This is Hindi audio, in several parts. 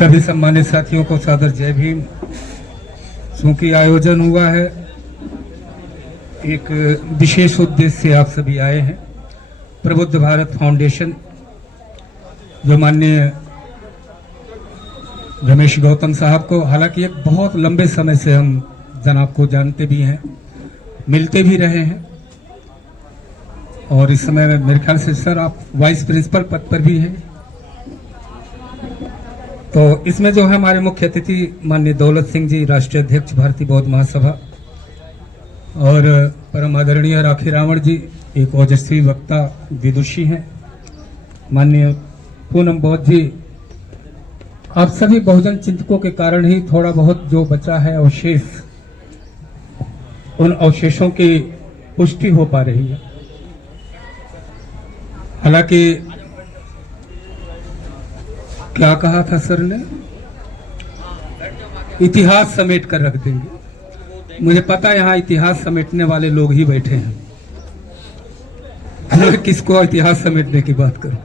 सभी सम्मानित साथियों को सादर जय भीम। चूंकि आयोजन हुआ है, एक विशेष उद्देश्य से आप सभी आए हैं। प्रबुद्ध भारत फाउंडेशन, जो माननीय रमेश गौतम साहब को, हालांकि एक बहुत लंबे समय से हम जनाब को जानते भी हैं, मिलते भी रहे हैं, और इस समय मेरे ख्याल से सर आप वाइस प्रिंसिपल पद पर भी हैं। तो इसमें जो है हमारे मुख्य अतिथि माननीय दौलत सिंह जी, राष्ट्रीय अध्यक्ष भारतीय बौद्ध महासभा, और परम आदरणीय राखी रावण जी, एक ओजस्वी वक्ता विदुषी हैं, माननीय पूनम बौद्ध जी। आप सभी बहुजन चिंतकों के कारण ही थोड़ा बहुत जो बचा है अवशेष, उन अवशेषों की पुष्टि हो पा रही है। हालांकि क्या कहा था सर ने, इतिहास समेट कर रख देंगे। मुझे पता है यहाँ इतिहास समेटने वाले लोग ही बैठे हैं। मैं किसको इतिहास समेटने की बात करूं?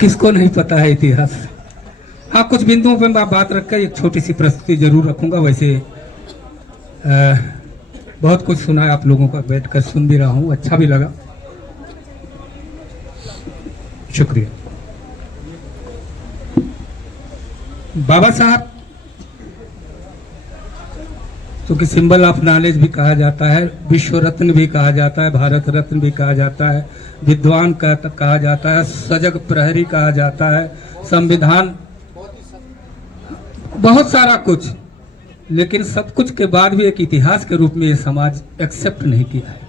किसको नहीं पता है इतिहास? हाँ, कुछ बिंदुओं पर मैं बात रखकर एक छोटी सी प्रस्तुति जरूर रखूंगा। वैसे बहुत कुछ सुना है आप लोगों का, बैठकर सुन भी रहा हूं, अच्छा भी लगा, शुक्रिया। बाबा साहब क्योंकि सिंबल ऑफ नॉलेज भी कहा जाता है, विश्व रत्न भी कहा जाता है, भारत रत्न भी कहा जाता है, विद्वान कहा जाता है, सजग प्रहरी कहा जाता है, संविधान, बहुत सारा कुछ। लेकिन सब कुछ के बाद भी एक इतिहास के रूप में ये समाज एक्सेप्ट नहीं किया है।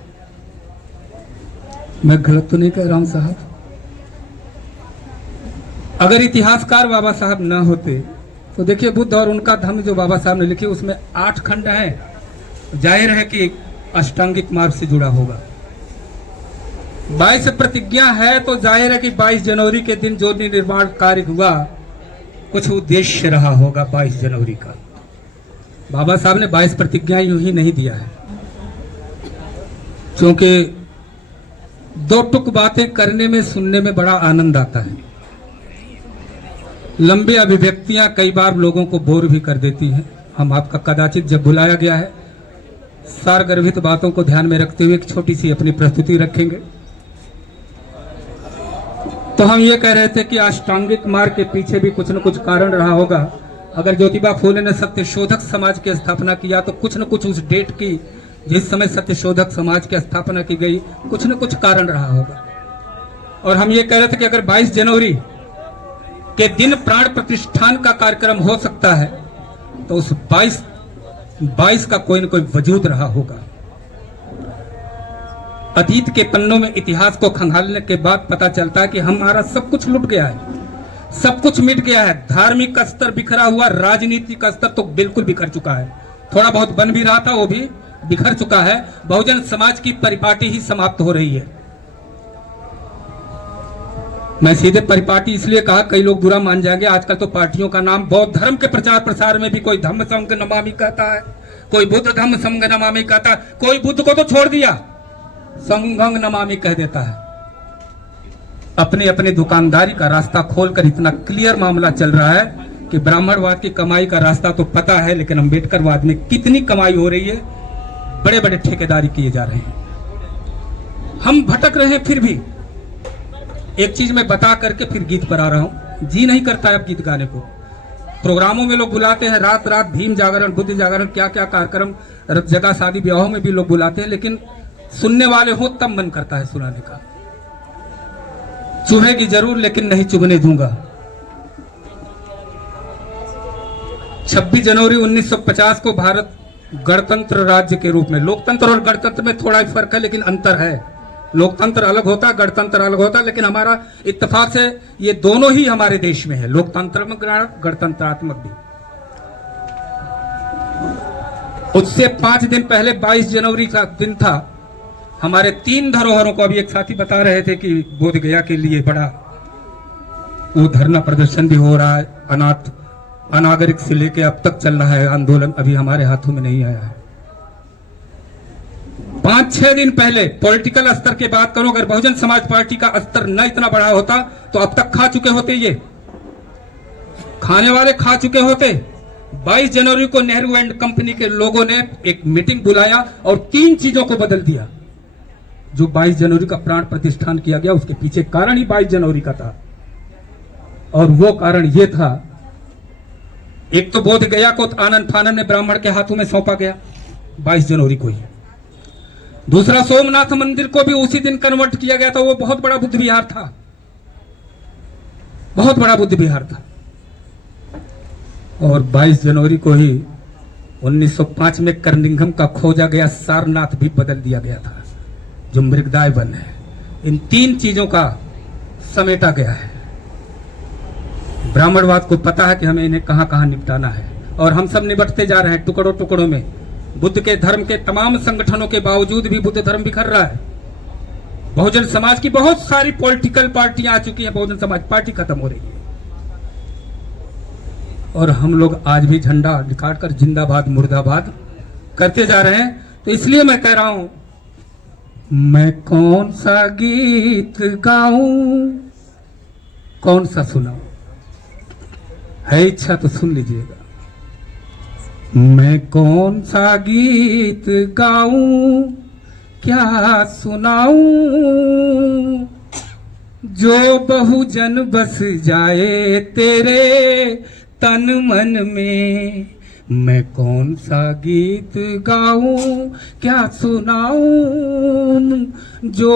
मैं गलत तो नहीं कह रहा हूं साहब? अगर इतिहासकार बाबा साहब ना होते तो देखिए, बुद्ध और उनका धम्म जो बाबा साहब ने लिखे, उसमें 8 खंड हैं। जाहिर है कि अष्टांगिक मार्ग से जुड़ा होगा। 22 प्रतिज्ञा है, तो जाहिर है कि 22 जनवरी के दिन जो निर्माण कार्य हुआ, कुछ उद्देश्य रहा होगा 22 जनवरी का। बाबा साहब ने 22 प्रतिज्ञा यूं ही नहीं दिया है, क्योंकि दो टुक बातें करने में, सुनने में बड़ा आनंद आता है। लंबी अभिव्यक्तियां कई बार लोगों को बोर भी कर देती हैं। हम आपका कदाचित जब बुलाया गया है, सारगर्भित बातों को ध्यान में रखते हुए एक छोटी सी अपनी प्रस्तुति रखेंगे। तो हम ये कह रहे थे कि अष्टांगिक मार्ग के पीछे भी कुछ न कुछ कारण रहा होगा। अगर ज्योतिबा फूले ने सत्यशोधक समाज की स्थापना किया, तो कुछ न कुछ उस डेट की, जिस समय सत्यशोधक समाज की स्थापना की गई, कुछ न कुछ कारण रहा होगा। और हम ये कह रहे थे कि अगर 22 जनवरी के दिन प्राण प्रतिष्ठान का कार्यक्रम हो सकता है, तो उस 22 का कोई न कोई वजूद रहा होगा। अतीत के पन्नों में इतिहास को खंगालने के बाद पता चलता है कि हमारा सब कुछ लुट गया है, सब कुछ मिट गया है। धार्मिक स्तर बिखरा हुआ, राजनीतिक स्तर तो बिल्कुल बिखर चुका है। थोड़ा बहुत बन भी रहा था, वो भी बिखर चुका है। बहुजन समाज की परिपाटी ही समाप्त हो रही है। मैं सीधे परिपाटी इसलिए कहा, कई लोग बुरा मान जाएंगे। आजकल तो पार्टियों का नाम, बौद्ध धर्म के प्रचार प्रसार में भी कोई धम्म संघ नमामि कहता है, कोई बुद्ध धम्म संघ नमामि कहता है, कोई बुद्ध को तो छोड़ दिया, संघं नमामि कह देता है। अपने अपने दुकानदारी का रास्ता खोलकर इतना क्लियर मामला चल रहा है कि ब्राह्मणवाद की कमाई का रास्ता तो पता है, लेकिन अम्बेडकरवाद में कितनी कमाई हो रही है, बड़े बड़े ठेकेदारी किए जा रहे हैं। हम भटक रहे हैं। फिर भी एक चीज मैं बता करके फिर गीत पर आ रहा हूं। जी नहीं करता है अब गीत गाने को। प्रोग्रामों में लोग बुलाते हैं, रात रात भीम जागरण, बुद्ध जागरण, क्या क्या कार्यक्रम, जगह शादी ब्याहों में भी लोग बुलाते हैं, लेकिन सुनने वाले हो तब मन करता है सुनाने का। चुभेगी जरूर, लेकिन नहीं चुभने दूंगा। 26 जनवरी 1950 को भारत गणतंत्र राज्य के रूप में, लोकतंत्र और गणतंत्र में थोड़ा फर्क है, लेकिन अंतर है। लोकतंत्र अलग होता है, गणतंत्र अलग होता है, लेकिन हमारा इत्तेफाक से ये दोनों ही हमारे देश में है, लोकतंत्रात्मक, गणतंत्रात्मक भी। उससे 5 दिन पहले 22 जनवरी का दिन था। हमारे 3 धरोहरों को, अभी एक साथी बता रहे थे कि बोध गया के लिए बड़ा वो धरना प्रदर्शन भी हो रहा है, अनागरिक से लेके अब तक चल रहा है आंदोलन, अभी हमारे हाथों में नहीं आया है। 5-6 दिन पहले पॉलिटिकल स्तर की बात करो, अगर बहुजन समाज पार्टी का स्तर न इतना बड़ा होता तो अब तक खा चुके होते ये। खाने वाले खा चुके होते। 22 जनवरी को नेहरू एंड कंपनी के लोगों ने एक मीटिंग बुलाया और 3 चीजों को बदल दिया। जो 22 जनवरी का प्राण प्रतिष्ठान किया गया उसके पीछे कारण ही 22 जनवरी का था, और वो कारण ये था, एक तो बोध गया को आनंद फानन में ब्राह्मण के हाथों में सौंपा गया 22 जनवरी को ही। दूसरा, सोमनाथ मंदिर को भी उसी दिन कन्वर्ट किया गया था। वो बहुत बड़ा बुद्ध विहार था, बहुत बड़ा बुद्ध विहार था। और 22 जनवरी को ही 1905 में कर्निंघम का खोजा गया सारनाथ भी बदल दिया गया था, जो मृगदाय वन है। इन 3 चीजों का समेटा गया है। ब्राह्मणवाद को पता है कि हमें इन्हें कहां कहां निपटाना है, और हम सब निपटते जा रहे हैं टुकड़ों टुकड़ों में। बुद्ध के धर्म के तमाम संगठनों के बावजूद भी बुद्ध धर्म बिखर रहा है। बहुजन समाज की बहुत सारी पॉलिटिकल पार्टियां आ चुकी हैं, बहुजन समाज पार्टी खत्म हो रही है, और हम लोग आज भी झंडा निकाल कर जिंदाबाद मुर्दाबाद करते जा रहे हैं। तो इसलिए मैं कह रहा हूं, मैं कौन सा गीत गाऊं, कौन सा सुनाऊं, है इच्छा तो सुन लीजिएगा। मैं कौन सा गीत गाऊं, क्या सुनाऊं, जो बहुजन बस जाए तेरे तन मन में। मैं कौन सा गीत गाऊं, क्या सुनाऊं, जो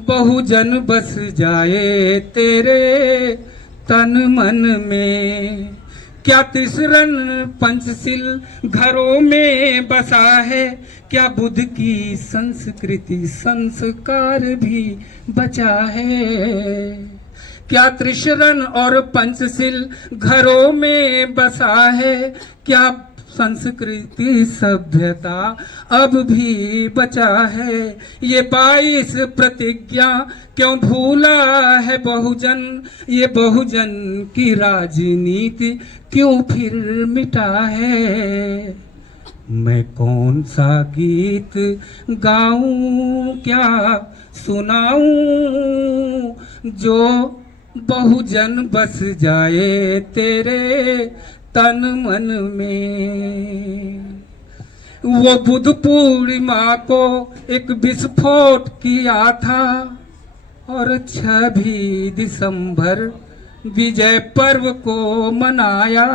बहुजन बस जाए तेरे तन मन में। क्या तिसरन पंचशील घरों में बसा है, क्या बुद्ध की संस्कृति संस्कार भी बचा है। क्या त्रिशरण और पंचशील घरों में बसा है, क्या संस्कृति सभ्यता अब भी बचा है। ये 22 प्रतिज्ञा क्यों भूला है बहुजन, ये बहुजन की राजनीति क्यों फिर मिटा है। मैं कौन सा गीत गाऊं, क्या सुनाऊं, जो बहुजन बस जाए तेरे तन मन में। वो बुद्ध पूर्णिमा को एक विस्फोट किया था, और 26 दिसंबर विजय पर्व को मनाया।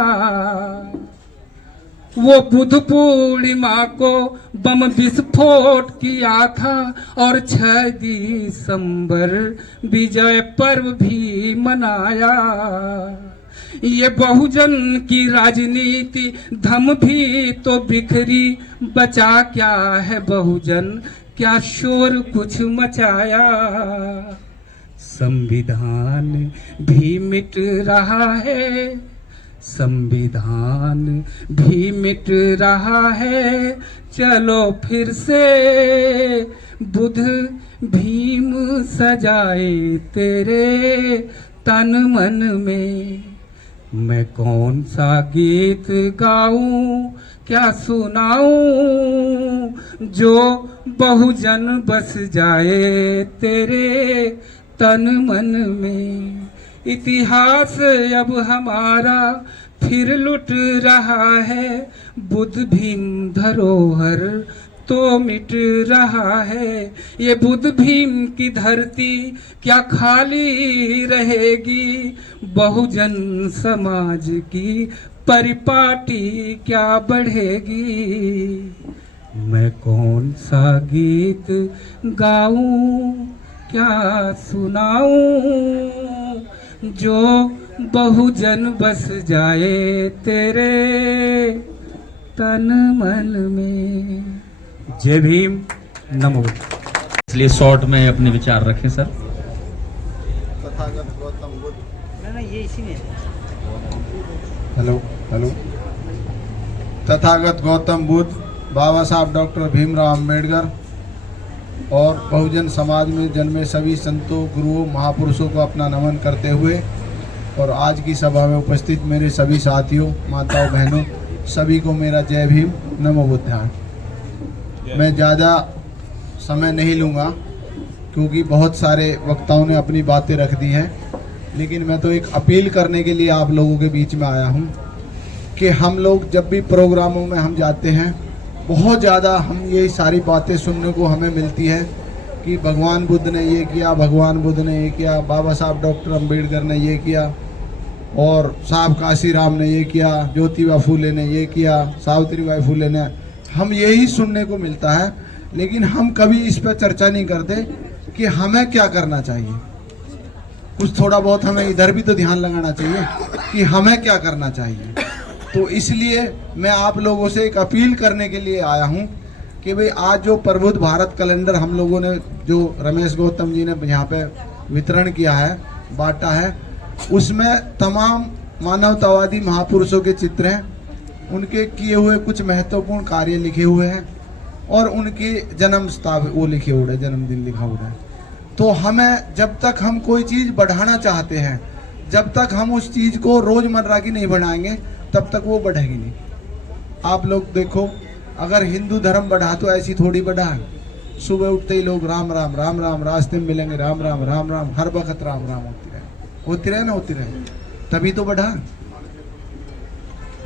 वो बुद्ध पूर्णिमा को बम विस्फोट किया था, और 6 दिसंबर विजय पर्व भी मनाया। ये बहुजन की राजनीति धम भी तो बिखरी, बचा क्या है बहुजन, क्या शोर कुछ मचाया। संविधान भी मिट रहा है, संविधान भी मिट रहा है। चलो फिर से बुद्ध भीम सजाए तेरे तन मन में। मैं कौन सा गीत गाऊं, क्या सुनाऊं, जो बहुजन बस जाए तेरे तन मन में। इतिहास अब हमारा फिर लुट रहा है, बुद्ध भीम धरोहर तो मिट रहा है। ये बुद्ध भीम की धरती क्या खाली रहेगी, बहुजन समाज की परिपाटी क्या बढ़ेगी। मैं कौन सा गीत गाऊं, क्या सुनाऊं, जो बहुजन बस जाए तेरे तन मन में। जय भीम, नमो। इसलिए शॉर्ट में अपने विचार रखें सर। तथागत गौतम बुद्ध, ये इसी में। Hello hello. Tathagata Gautam Buddha, Baba Saheb doctor Bhimrao Ambedkar और बहुजन समाज में जन्मे सभी संतों, गुरुओं, महापुरुषों को अपना नमन करते हुए, और आज की सभा में उपस्थित मेरे सभी साथियों, माताओं, बहनों, सभी को मेरा जय भीम, नमो बुद्धाय। मैं ज़्यादा समय नहीं लूँगा क्योंकि बहुत सारे वक्ताओं ने अपनी बातें रख दी हैं। लेकिन मैं तो एक अपील करने के लिए आप लोगों के बीच में आया हूँ कि हम लोग जब भी प्रोग्रामों में हम जाते हैं, बहुत ज़्यादा हम ये सारी बातें सुनने को हमें मिलती है कि भगवान बुद्ध ने ये किया, भगवान बुद्ध ने ये किया, बाबा साहब डॉक्टर अम्बेडकर ने ये किया, और साहब काशीराम ने ये किया, ज्योतिबा फूले ने ये किया, सावित्रीबाई फूले ने, हम यही सुनने को मिलता है। लेकिन हम कभी इस पर चर्चा नहीं करते कि हमें क्या करना चाहिए। कुछ थोड़ा बहुत हमें इधर भी तो ध्यान लगाना चाहिए कि हमें क्या करना चाहिए। तो इसलिए मैं आप लोगों से एक अपील करने के लिए आया हूँ कि भाई आज जो प्रबुद्ध भारत कैलेंडर हम लोगों ने, जो रमेश गौतम जी ने यहाँ पे वितरण किया है, बांटा है, उसमें तमाम मानवतावादी महापुरुषों के चित्र हैं, उनके किए हुए कुछ महत्वपूर्ण कार्य लिखे हुए हैं और उनके जन्म वो लिखे हुए हैं, जन्मदिन लिखा हुआ है। तो हमें जब तक हम कोई चीज़ बढ़ाना चाहते हैं, जब तक हम उस चीज़ को रोज़मर्रा की नहीं बढ़ाएंगे, तब तक वो बढ़ेगी नहीं। आप लोग देखो, अगर हिंदू धर्म बढ़ा तो ऐसी थोड़ी बढ़ा है। सुबह उठते ही लोग राम राम राम राम, रास्ते में मिलेंगे राम राम राम राम, हर वक्त राम राम होती रहे ना, होती रहे, तभी तो बढ़ा।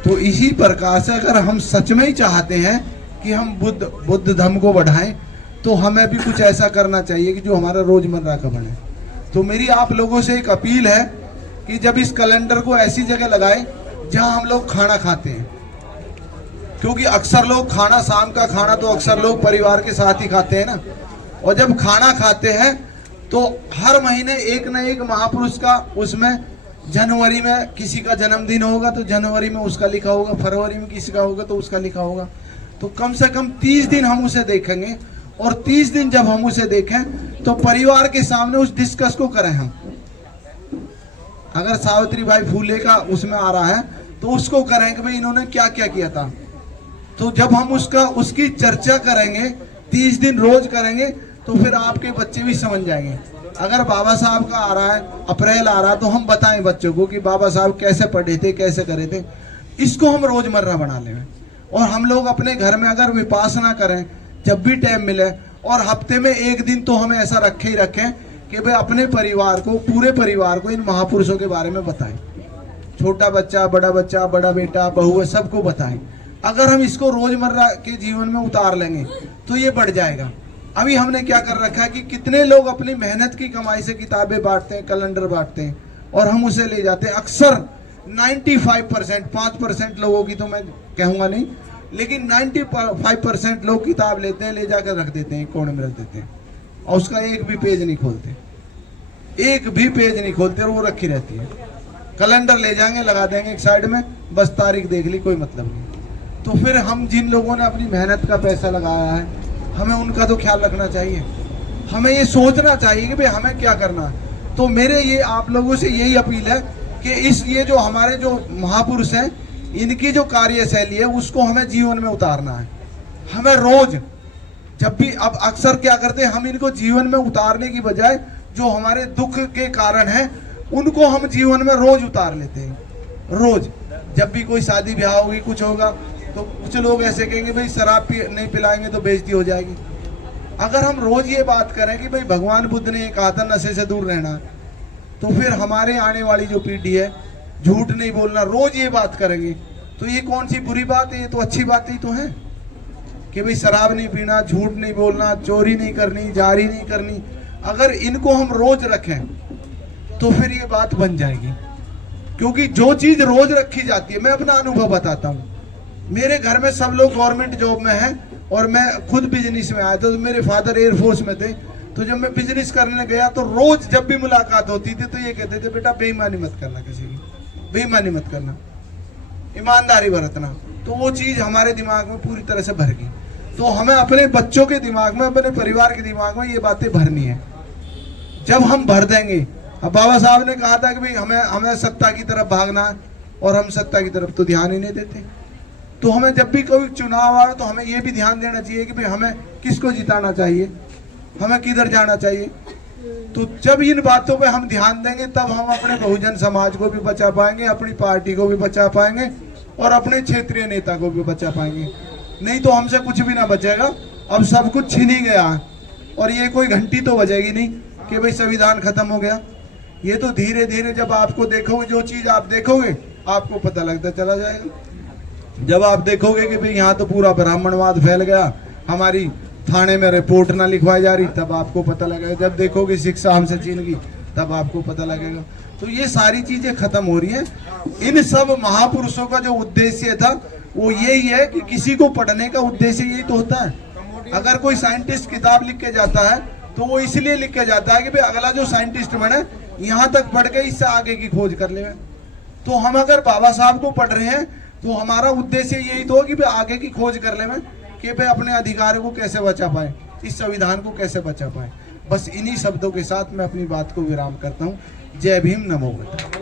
तो इसी प्रकार से अगर हम सच में ही चाहते हैं कि हम बुद्ध धर्म को बढ़ाएं, तो हमें भी कुछ ऐसा करना चाहिए कि जो हमारा रोजमर्रा का बने। तो मेरी आप लोगों से एक अपील है कि जब इस कैलेंडर को ऐसी जगह लगाएं जहां हम लोग खाना खाते हैं, क्योंकि अक्सर लोग खाना, शाम का खाना तो अक्सर लोग परिवार के साथ ही खाते हैं ना, और जब खाना खाते हैं तो हर महीने एक न एक महापुरुष का, उसमें जनवरी में किसी का जन्मदिन होगा तो जनवरी में उसका लिखा होगा, फरवरी में किसी का होगा तो उसका लिखा होगा। तो कम से कम 30 दिन हम उसे देखेंगे, और 30 दिन जब हम उसे देखें तो परिवार के सामने उस डिस्कस को करें हम। अगर सावित्रीबाई फूले का उसमें आ रहा है तो उसको करें कि भाई इन्होंने क्या क्या किया था। तो जब हम उसकी चर्चा करेंगे, 30 दिन रोज करेंगे, तो फिर आपके बच्चे भी समझ जाएंगे। अगर बाबा साहब का आ रहा है, अप्रैल आ रहा है, तो हम बताएं बच्चों को कि बाबा साहब कैसे पढ़े थे, कैसे करे थे। इसको हम रोजमर्रा बना लें, और हम लोग अपने घर में अगर विपासना करें जब भी टाइम मिले, और हफ्ते में एक दिन तो हमें ऐसा रखे ही रखें कि भाई अपने परिवार को, पूरे परिवार को इन महापुरुषों के बारे में बताएं। छोटा बच्चा, बड़ा बेटा, बहू, सबको बताएं। अगर हम इसको रोजमर्रा के जीवन में उतार लेंगे तो ये बढ़ जाएगा। अभी हमने क्या कर रखा है कि कितने लोग अपनी मेहनत की कमाई से किताबें बांटते हैं, कैलेंडर बांटते हैं, और हम उसे ले जाते हैं। अक्सर 95%, 5% लोगों की तो मैं कहूँगा नहीं, लेकिन 95% लोग किताब लेते हैं, ले जाकर रख देते हैं, कोने में रख देते हैं, और उसका एक भी पेज नहीं खोलते, एक भी पेज नहीं खोलते, और वो रखी रहती है। कैलेंडर ले जाएंगे, लगा देंगे एक साइड में, बस तारीख देख ली, कोई मतलब नहीं। तो फिर हम जिन लोगों ने अपनी मेहनत का पैसा लगाया है, हमें उनका तो ख्याल रखना चाहिए। हमें ये सोचना चाहिए कि भाई हमें क्या करना है। तो मेरे ये आप लोगों से यही अपील है कि ये जो हमारे जो महापुरुष हैं, इनकी जो कार्यशैली है उसको हमें जीवन में उतारना है। हमें रोज जब भी, अब अक्सर क्या करते हैं, हम इनको जीवन में उतारने की बजाय जो हमारे दुख के कारण है उनको हम जीवन में रोज उतार लेते हैं। रोज जब भी कोई शादी ब्याह होगी, कुछ होगा, तो कुछ लोग ऐसे कहेंगे भाई शराब नहीं पिलाएंगे तो बेइज्जती हो जाएगी। अगर हम रोज ये बात करें कि भाई भगवान बुद्ध ने कहा था नशे से दूर रहना, तो फिर हमारे आने वाली जो पीढ़ी है, झूठ नहीं बोलना, रोज ये बात करेंगे, तो ये कौन सी बुरी बात है? ये तो अच्छी बात ही तो है कि भाई शराब नहीं पीना, झूठ नहीं बोलना, चोरी नहीं करनी, जारी नहीं करनी। अगर इनको हम रोज रखें तो फिर ये बात बन जाएगी, क्योंकि जो चीज रोज रखी जाती है, मैं अपना अनुभव बताता हूँ। मेरे घर में सब लोग गवर्नमेंट जॉब में हैं, और मैं खुद बिजनेस में आया था। तो मेरे फादर एयरफोर्स में थे, तो जब मैं बिजनेस करने गया तो रोज जब भी मुलाकात होती थी तो ये कहते थे, बेटा बेईमानी मत करना, किसी की बेईमानी मत करना, ईमानदारी बरतना। तो वो चीज हमारे दिमाग में पूरी तरह से भर गई। तो हमें अपने बच्चों के दिमाग में, अपने परिवार के दिमाग में ये बातें भरनी है। जब हम भर देंगे, अब बाबा साहब ने कहा था कि भाई हमें सत्ता की तरफ भागना है, और हम सत्ता की तरफ तो ध्यान ही नहीं देते। तो हमें जब भी कोई चुनाव आए तो हमें ये भी ध्यान देना चाहिए कि भाई हमें किसको जिताना चाहिए, हमें किधर जाना चाहिए। तो जब इन बातों पे हम ध्यान देंगे, तब हम अपने बहुजन समाज को भी बचा पाएंगे, अपनी पार्टी को भी बचा पाएंगे, और अपने क्षेत्रीय नेता को भी बचा पाएंगे। नहीं तो हमसे कुछ भी ना बचेगा। अब सब कुछ छीन ही गया, और ये कोई घंटी तो बजेगी नहीं कि भाई संविधान खत्म हो गया। ये तो धीरे धीरे जब आपको देखोगे, जो चीज आप देखोगे आपको पता लगता चला जाएगा। जब आप देखोगे कि भाई यहाँ तो पूरा ब्राह्मणवाद फैल गया, हमारी थाने में रिपोर्ट ना लिखवाई जा रही, तब आपको पता लगेगा। जब देखोगे शिक्षा हमसे छीन गई, तब आपको पता लगेगा। तो ये सारी चीजें खत्म हो रही हैं। इन सब महापुरुषों का जो उद्देश्य था वो यही है कि किसी को पढ़ने का उद्देश्य यही तो होता है। अगर कोई साइंटिस्ट किताब लिख के जाता है तो वो इसलिए लिख के जाता है कि भाई अगला जो साइंटिस्ट बने यहाँ तक पढ़ के इससे आगे की खोज कर ले। तो हम अगर बाबा साहब को पढ़ रहे हैं तो हमारा उद्देश्य यही तो कि भाई आगे की खोज कर ले कि भाई अपने अधिकारों को कैसे बचा पाए, इस संविधान को कैसे बचा पाए। बस इन्हीं शब्दों के साथ मैं अपनी बात को विराम करता हूँ। जय भीम, नमो बुद्धाय।